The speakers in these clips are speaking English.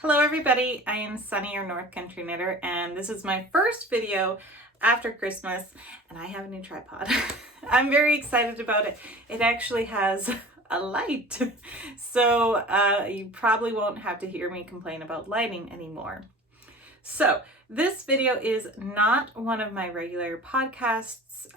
Hello everybody, I am Sunny, your North Country Knitter, and this is my first video after Christmas, and I have a new tripod. I'm very excited about it. It actually has a light, so you probably won't have to hear me complain about lighting anymore. So this video is not one of my regular podcasts.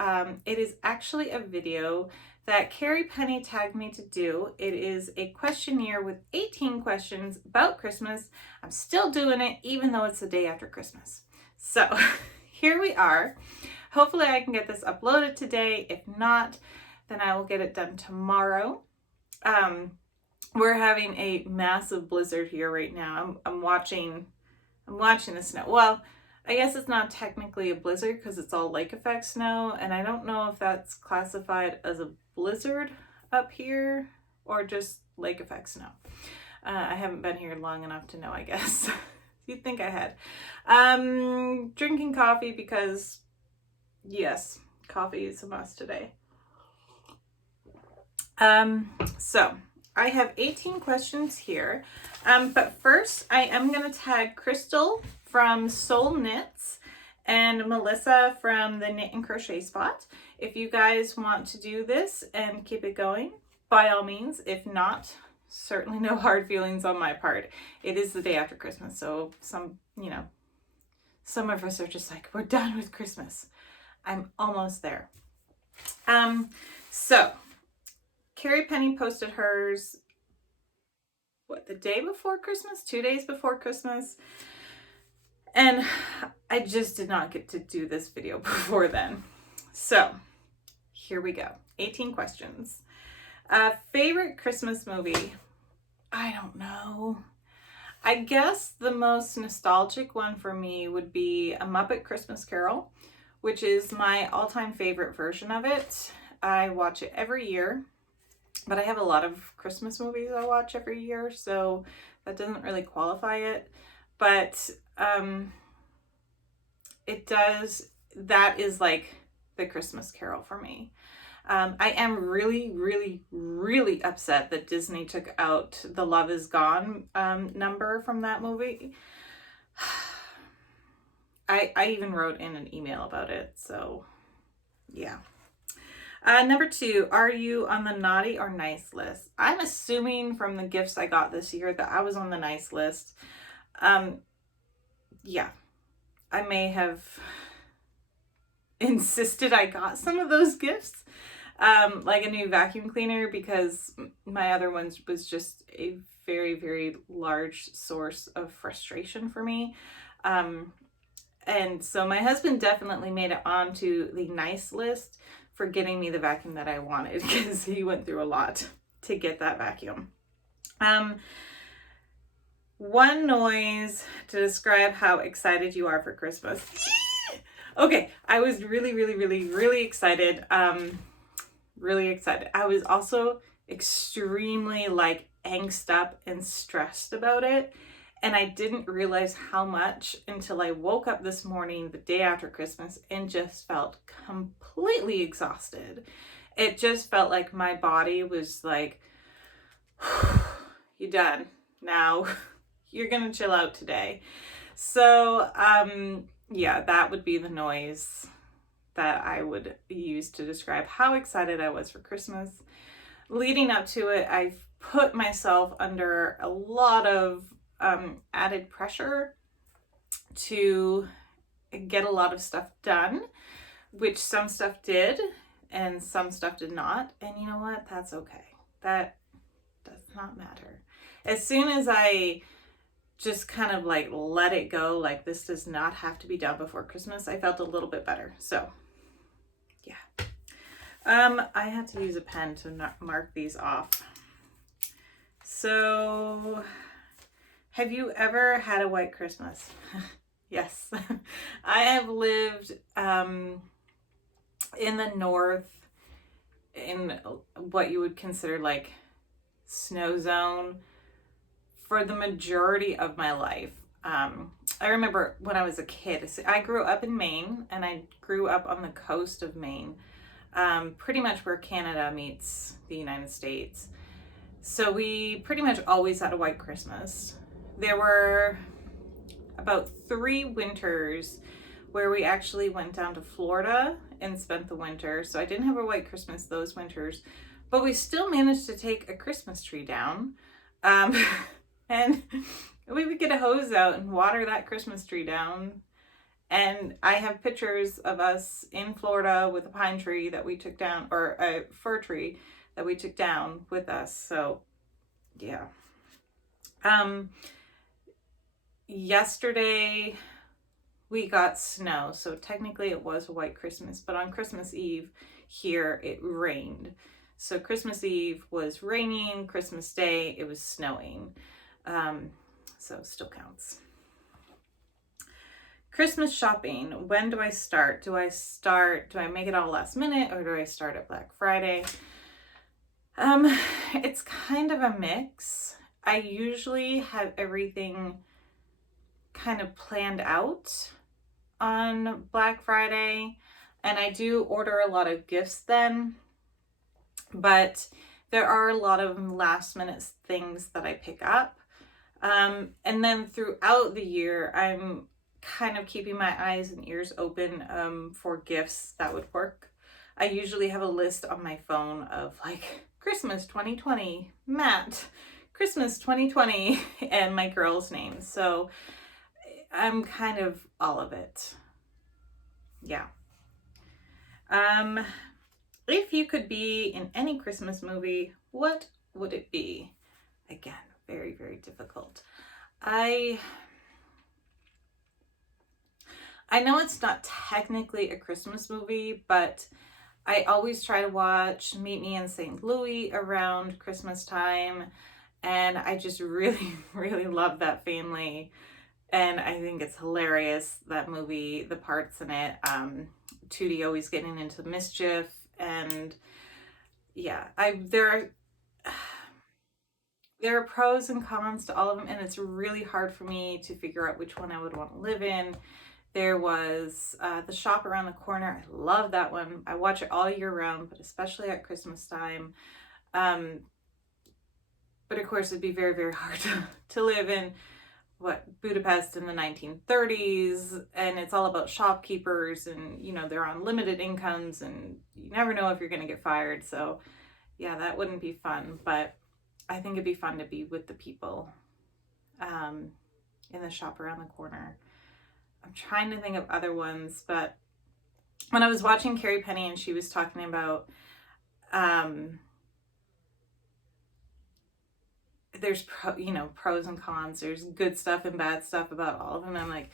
It is actually a video that Carrie Penny tagged me to do. It is a questionnaire with 18 questions about Christmas. I'm still doing it even though it's the day after Christmas. So here we are. Hopefully I can get this uploaded today. If not, then I will get it done tomorrow. We're having a massive blizzard here right now. I'm watching the snow. Well, I guess it's not technically a blizzard because it's all lake effect snow, and I don't know if that's classified as a blizzard up here or just lake effect snow. I haven't been here long enough to know, I guess. You'd think I had. Drinking coffee because, yes, coffee is a must today. So I have 18 questions here, but first I am going to tag Crystal from Soul Knits and Melissa from the Knit and Crochet Spot. If you guys want to do this and keep it going, by all means. If not, certainly no hard feelings on my part. It is the day after Christmas, so some of us are just like, we're done with Christmas. I'm almost there. So Carrie Penny posted hers, the day before Christmas? 2 days before Christmas. And I just did not get to do this video before then. So here we go. 18 questions. Favorite Christmas movie? I don't know. I guess the most nostalgic one for me would be A Muppet Christmas Carol, which is my all-time favorite version of it. I watch it every year, but I have a lot of Christmas movies I watch every year, so that doesn't really qualify it. But that is like the Christmas Carol for me. I am really, really, really upset that Disney took out the Love Is Gone number from that movie. I even wrote in an email about it, so yeah. Number 2, are you on the naughty or nice list? I'm assuming from the gifts I got this year that I was on the nice list. Yeah, I may have insisted I got some of those gifts, like a new vacuum cleaner, because my other ones was just a very, very large source of frustration for me. And so my husband definitely made it onto the nice list for getting me the vacuum that I wanted, because he went through a lot to get that vacuum. One noise to describe how excited you are for Christmas. Okay, I was really, really, really, really excited. Really excited. I was also extremely angst up and stressed about it. And I didn't realize how much until I woke up this morning, the day after Christmas, and just felt completely exhausted. It just felt like my body was like, you're done. Now you're going to chill out today. So, yeah, that would be the noise that I would use to describe how excited I was for Christmas. Leading up to it, I've put myself under a lot of added pressure to get a lot of stuff done, which some stuff did and some stuff did not. And you know what? That's okay. That does not matter. As soon as I just kind of let it go, like this does not have to be done before Christmas, I felt a little bit better. So yeah. I had to use a pen to mark these off. So, have you ever had a white Christmas? Yes. I have lived in the north, in what you would consider snow zone, for the majority of my life. I remember when I was a kid, I grew up in Maine, and I grew up on the coast of Maine, pretty much where Canada meets the United States. So we pretty much always had a white Christmas. there were about 3 winters where we actually went down to Florida and spent the winter. So I didn't have a white Christmas those winters, but we still managed to take a Christmas tree down. And we would get a hose out and water that Christmas tree down. And I have pictures of us in Florida with a pine tree that we took down, or a fir tree that we took down with us. So yeah. Yesterday we got snow, so technically it was a white Christmas, but on Christmas Eve here it rained. So Christmas Eve was raining, Christmas Day it was snowing. So still counts. Christmas shopping. When do I start? Do I make it all last minute, or do I start at Black Friday? It's kind of a mix. I usually have everything kind of planned out on Black Friday, and I do order a lot of gifts then, but there are a lot of last minute things that I pick up. And then throughout the year, I'm kind of keeping my eyes and ears open for gifts that would work. I usually have a list on my phone of like Christmas 2020, Matt, Christmas 2020, and my girls' names. So I'm kind of all of it. Yeah. If you could be in any Christmas movie, what would it be? Again, very, very difficult. I know it's not technically a Christmas movie, but I always try to watch Meet Me in St. Louis around Christmas time, and I just really, really love that family, and I think it's hilarious, that movie, the parts in it. Tootie always getting into mischief, and yeah, there are pros and cons to all of them, and it's really hard for me to figure out which one I would want to live in. There was The Shop Around the Corner. I love that one. I watch it all year round, but especially at Christmas time. But of course, it'd be very, very hard to live in Budapest in the 1930s, and it's all about shopkeepers, and they're on limited incomes, and you never know if you're going to get fired. So yeah, that wouldn't be fun, but I think it'd be fun to be with the people in The Shop Around the Corner. I'm trying to think of other ones, but when I was watching Carrie Penny and she was talking about there's pros and cons, there's good stuff and bad stuff about all of them. I'm like,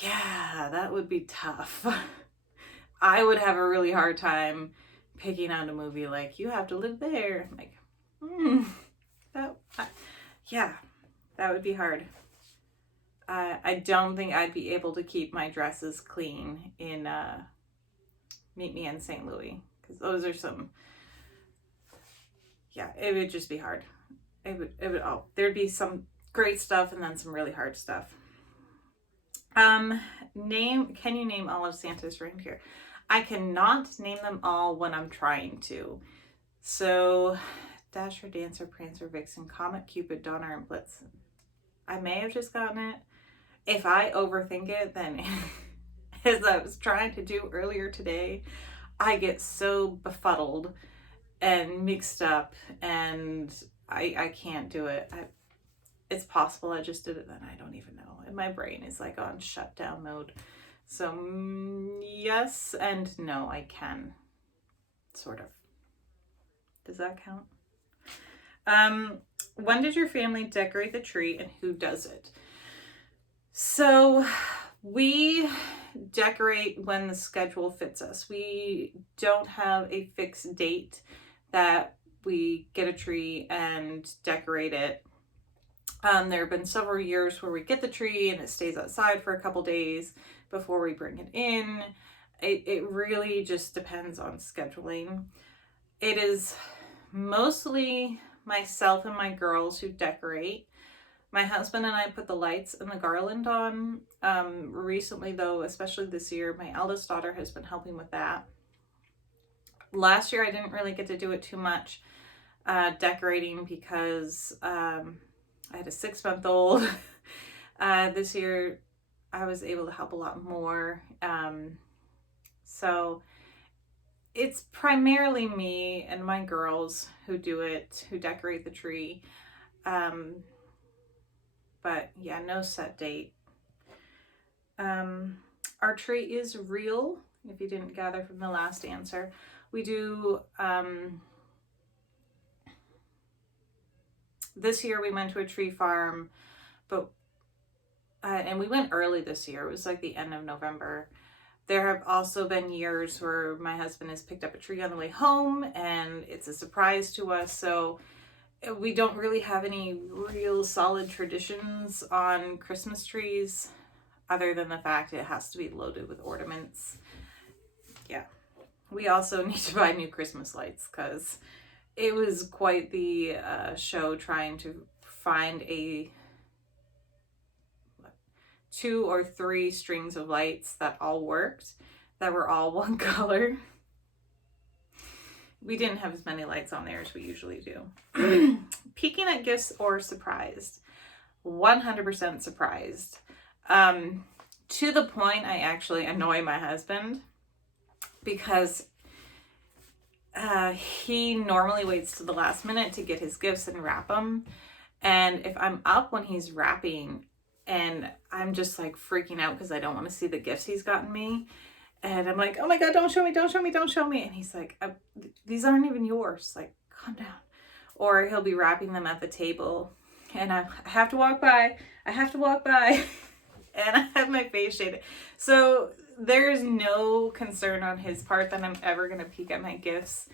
yeah, that would be tough. I would have a really hard time picking out a movie like you have to live there. I'm like, yeah, that would be hard. I don't think I'd be able to keep my dresses clean in Meet Me in St. Louis, because those are it would just be hard. There'd be some great stuff and then some really hard stuff. Can you name all of Santa's reindeer? I cannot name them all when I'm trying to. So Dasher, Dancer, Prancer, Vixen, Comet, Cupid, Donner, and Blitzen. I may have just gotten it. If I overthink it, then as I was trying to do earlier today, I get so befuddled and mixed up, and I can't do it. It's possible I just did it, then I don't even know. And my brain is like on shutdown mode. So yes and no, I can. Sort of. Does that count? When did your family decorate the tree, and who does it? So we decorate when the schedule fits us. We don't have a fixed date that we get a tree and decorate it. There have been several years where we get the tree and it stays outside for a couple days before we bring it in. It really just depends on scheduling. It is mostly myself and my girls who decorate. My husband and I put the lights and the garland on. Recently though, especially this year, my eldest daughter has been helping with that. Last year I didn't really get to do it too much decorating because I had a 6-month-old This year I was able to help a lot more. So it's primarily me and my girls who do it, who decorate the tree. But yeah, no set date. Our tree is real, if you didn't gather from the last answer. We do, this year we went to a tree farm, but, and we went early this year. It was like the end of November. There have also been years where my husband has picked up a tree on the way home and it's a surprise to us. So we don't really have any real solid traditions on Christmas trees other than the fact it has to be loaded with ornaments. Yeah. We also need to buy new Christmas lights because it was quite the show trying to find a 2 or 3 strings of lights that all worked, that were all one color. We didn't have as many lights on there as we usually do. Peeking at gifts or surprised? 100% surprised. To the point I actually annoy my husband because he normally waits to the last minute to get his gifts and wrap them. And if I'm up when he's wrapping and I'm just like freaking out because I don't want to see the gifts he's gotten me, and I'm like, oh my God, don't show me, don't show me, don't show me. And he's like, these aren't even yours. Like, calm down. Or he'll be wrapping them at the table and I have to walk by. I have to walk by. And I have my face shaded. So there's no concern on his part that I'm ever going to peek at my gifts,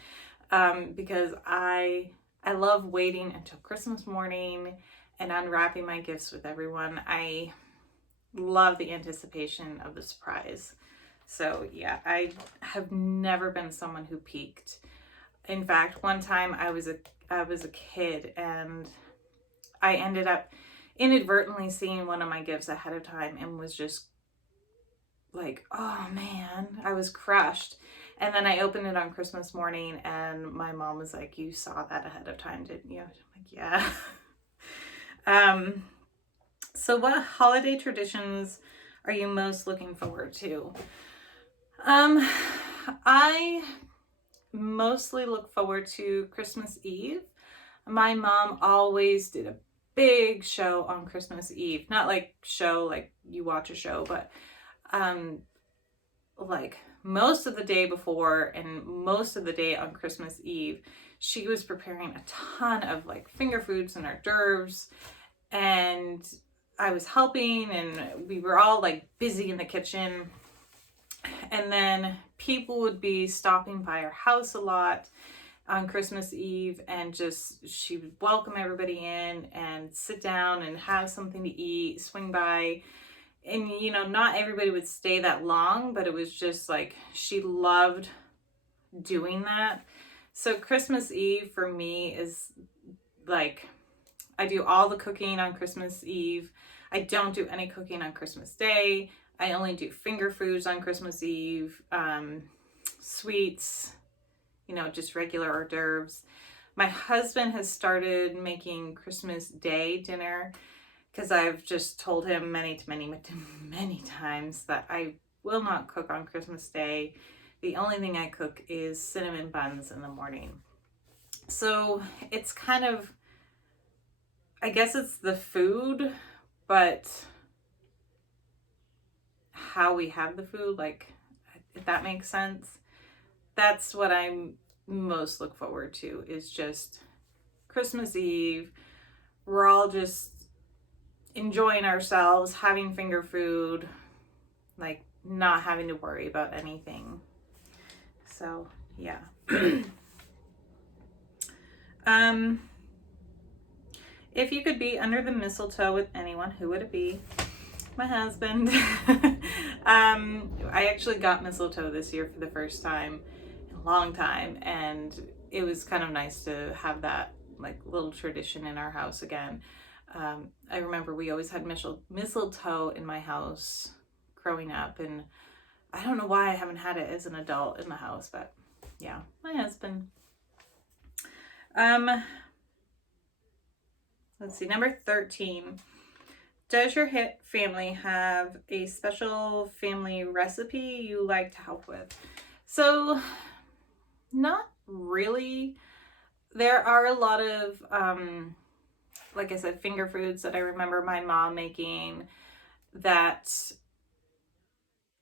because I love waiting until Christmas morning and unwrapping my gifts with everyone. I love the anticipation of the surprise. So yeah, I have never been someone who peeked. In fact, one time I was a kid and I ended up inadvertently seeing one of my gifts ahead of time and was just like, oh man, I was crushed. And then I opened it on Christmas morning and my mom was like, you saw that ahead of time, didn't you? I'm like, yeah. So what holiday traditions are you most looking forward to? I mostly look forward to Christmas Eve. My mom always did a big show on Christmas Eve. Not like show like you watch a show, but like most of the day before and most of the day on Christmas Eve, she was preparing a ton of like finger foods and hors d'oeuvres, and I was helping and we were all like busy in the kitchen. And then people would be stopping by our house a lot on Christmas Eve, and just she would welcome everybody in and sit down and have something to eat, swing by. And you know, not everybody would stay that long, but it was just like she loved doing that. So Christmas Eve for me is like, I do all the cooking on Christmas Eve. I don't do any cooking on Christmas Day. I only do finger foods on Christmas Eve, sweets, you know, just regular hors d'oeuvres. My husband has started making Christmas Day dinner because I've just told him many times that I will not cook on Christmas Day. The only thing I cook is cinnamon buns in the morning. So it's kind of, I guess it's the food, but how we have the food, like, if that makes sense. That's what I most look forward to, is just Christmas Eve. We're all just enjoying ourselves, having finger food, like not having to worry about anything. So yeah. If you could be under the mistletoe with anyone, who would it be? My husband. I actually got mistletoe this year for the first time in a long time, and it was kind of nice to have that like little tradition in our house again. I remember we always had mistletoe in my house growing up, and I don't know why I haven't had it as an adult in the house, but yeah, my husband. Let's see, number 13. Does your family have a special family recipe you like to help with? So, not really. There are a lot of, like I said, finger foods that I remember my mom making that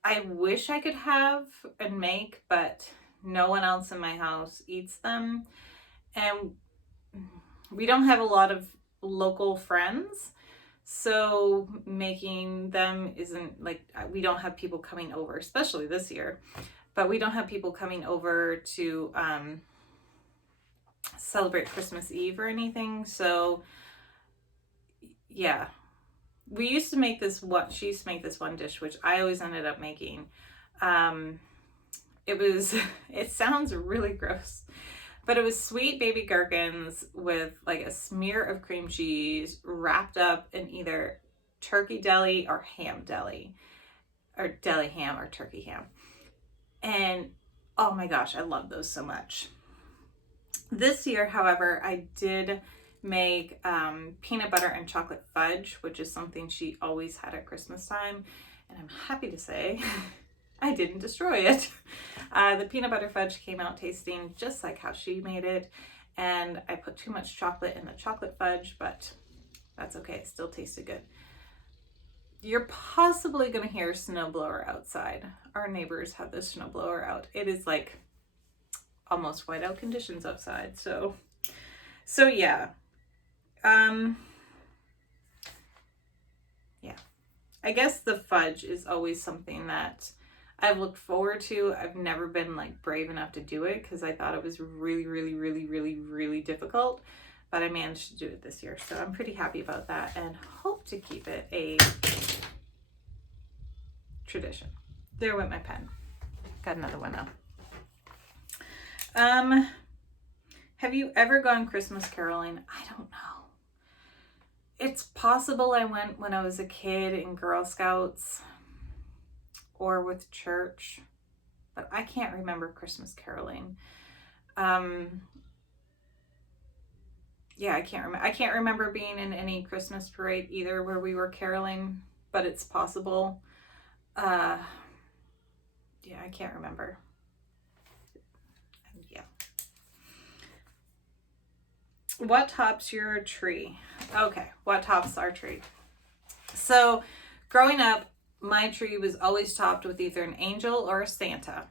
I wish I could have and make, but no one else in my house eats them. And we don't have a lot of local friends. So making them isn't like, we don't have people coming over, especially this year, but we don't have people coming over to celebrate Christmas Eve or anything. So yeah, we used to make this she used to make this one dish, which I always ended up making. It sounds really gross, but it was sweet baby gherkins with like a smear of cream cheese wrapped up in either turkey deli or ham deli, or deli ham or turkey ham. And oh my gosh, I love those so much. This year, however, I did make peanut butter and chocolate fudge, which is something she always had at Christmas time. And I'm happy to say I didn't destroy it. The peanut butter fudge came out tasting just like how she made it. And I put too much chocolate in the chocolate fudge, but that's okay. It still tasted good. You're possibly going to hear a snowblower outside. Our neighbors have this snowblower out. It is like almost whiteout conditions outside. So yeah. Yeah. I guess the fudge is always something that I've looked forward to. I've never been like brave enough to do it because I thought it was really, really, really, really, really difficult. But I managed to do it this year. So I'm pretty happy about that and hope to keep it a tradition. There went my pen. Got another one up. Have you ever gone Christmas caroling? I don't know. It's possible I went when I was a kid in Girl Scouts or with church, but I can't remember Christmas caroling. Yeah, I can't remember being in any Christmas parade either where we were caroling, but it's possible. Yeah, I can't remember. Yeah. What tops your tree? Okay, what tops our tree? So, growing up, my tree was always topped with either an angel or a Santa.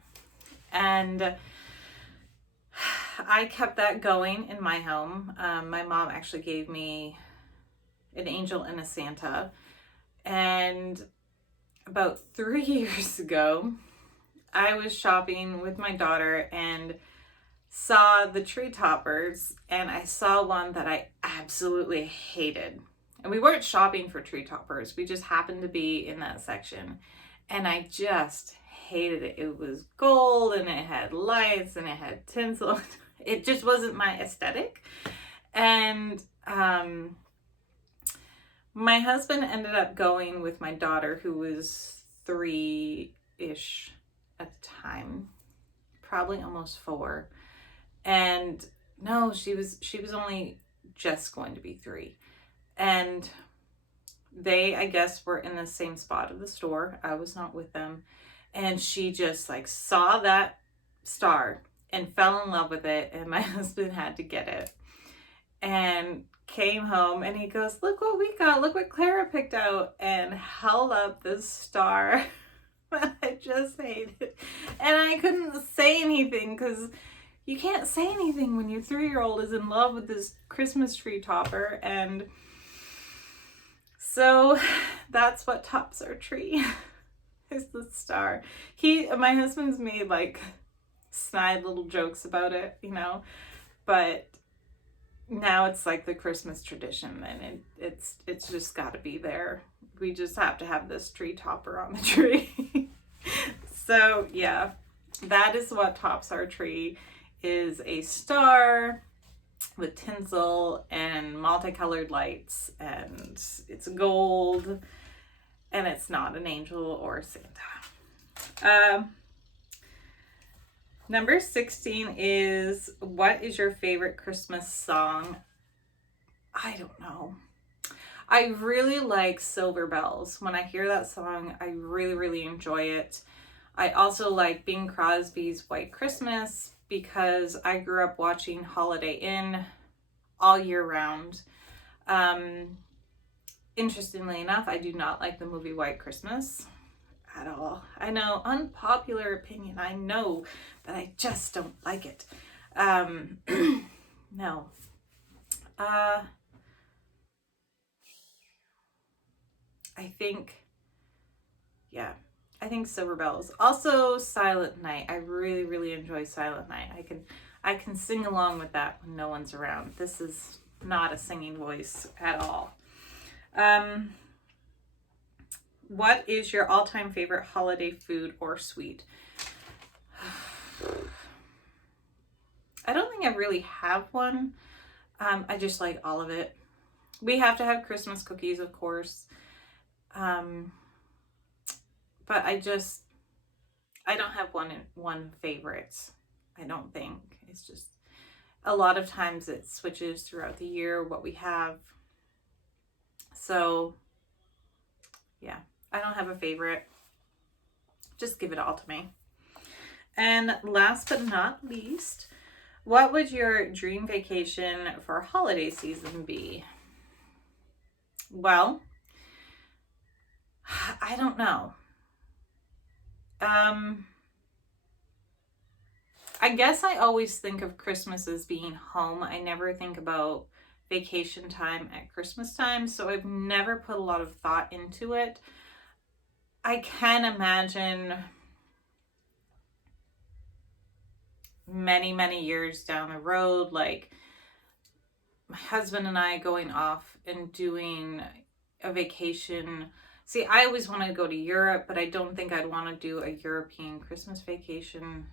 And I kept that going in my home. My mom actually gave me an angel and a Santa. And about 3 years ago, I was shopping with my daughter and saw the tree toppers, and I saw one that I absolutely hated. And we weren't shopping for tree toppers. We just happened to be in that section. And I just hated it. It was gold and it had lights and it had tinsel. It just wasn't my aesthetic. And my husband ended up going with my daughter, who was 3-ish at the time, probably almost 4. And no, she was only just going to be 3. And they, I guess, were in the same spot of the store. I was not with them. And she just like saw that star and fell in love with it. And my husband had to get it. And came home and he goes, "Look what we got. Look what Clara picked out." And held up this star that I just hated. And I couldn't say anything because you can't say anything when your 3-year-old is in love with this Christmas tree topper. And so that's what tops our tree, is the star. My husband's made like snide little jokes about it, but now it's like the Christmas tradition, and it's just got to be there. We just have to have this tree topper on the tree. So yeah, that is what tops our tree, is a star with tinsel and multicolored lights, and it's gold, and it's not an angel or Santa. Number 16 is, what is your favorite Christmas song? I don't know. I really like Silver Bells. When I hear that song, I really enjoy it. I also like Bing Crosby's White Christmas because I grew up watching Holiday Inn all year round. Interestingly enough, I do not like the movie White Christmas at all. I know, unpopular opinion, I know, but I just don't like it. No. I think, yeah, I think Silver Bells. Also Silent Night. I really enjoy Silent Night. I can sing along with that when no one's around. This is not a singing voice at all. What is your all-time favorite holiday food or sweet? I don't think I really have one. I just like all of it. We have to have Christmas cookies, of course. But I don't have one favorite. I don't think. It's just a lot of times it switches throughout the year what we have. So yeah, I don't have a favorite. Just give it all to me. And last but not least, what would your dream vacation for holiday season be? Well, I don't know. I guess I always think of Christmas as being home. I never think about vacation time at Christmas time, so I've never put a lot of thought into it. I can imagine many years down the road, like my husband and I going off and doing a vacation. See, I always wanted to go to Europe, but I don't think I'd want to do a European Christmas vacation.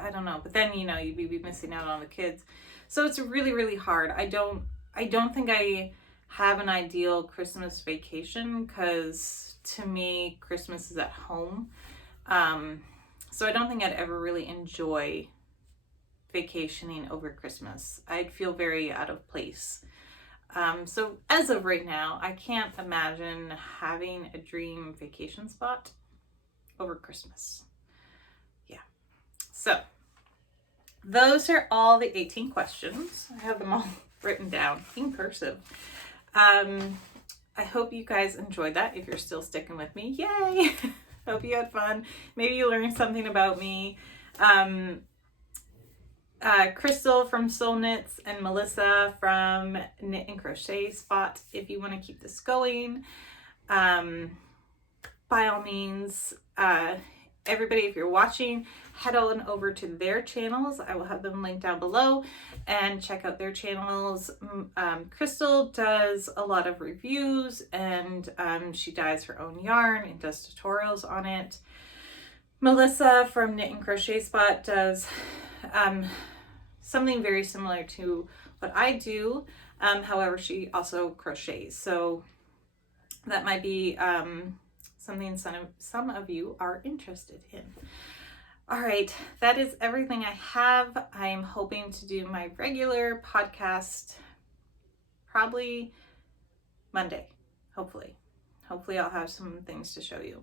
I don't know, but then, you know, you'd be missing out on the kids. So it's really hard. I don't think I have an ideal Christmas vacation because to me, Christmas is at home. So I don't think I'd ever really enjoy vacationing over Christmas. I'd feel very out of place. So as of right now, I can't imagine having a dream vacation spot over Christmas. Yeah. So those are all the 18 questions. I have them all written down in cursive. I hope you guys enjoyed that. If you're still sticking with me, yay! Hope you had fun. Maybe you learned something about me. Crystal from Soul Knits and Melissa from Knit and Crochet Spot. If you want to keep this going, by all means, everybody, if you're watching, head on over to their channels. I will have them linked down below and check out their channels. Crystal does a lot of reviews and she dyes her own yarn and does tutorials on it. Melissa from Knit and Crochet Spot does something very similar to what I do. However, she also crochets. So that might be something some of you are interested in. All right, that is everything I have. I am hoping to do my regular podcast probably Monday, hopefully. Hopefully I'll have some things to show you.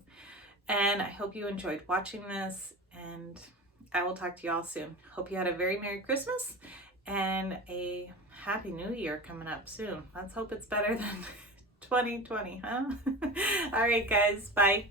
And I hope you enjoyed watching this, and I will talk to you all soon. Hope you had a very Merry Christmas and a Happy New Year coming up soon. Let's hope it's better than 2020, huh? All right, guys, bye.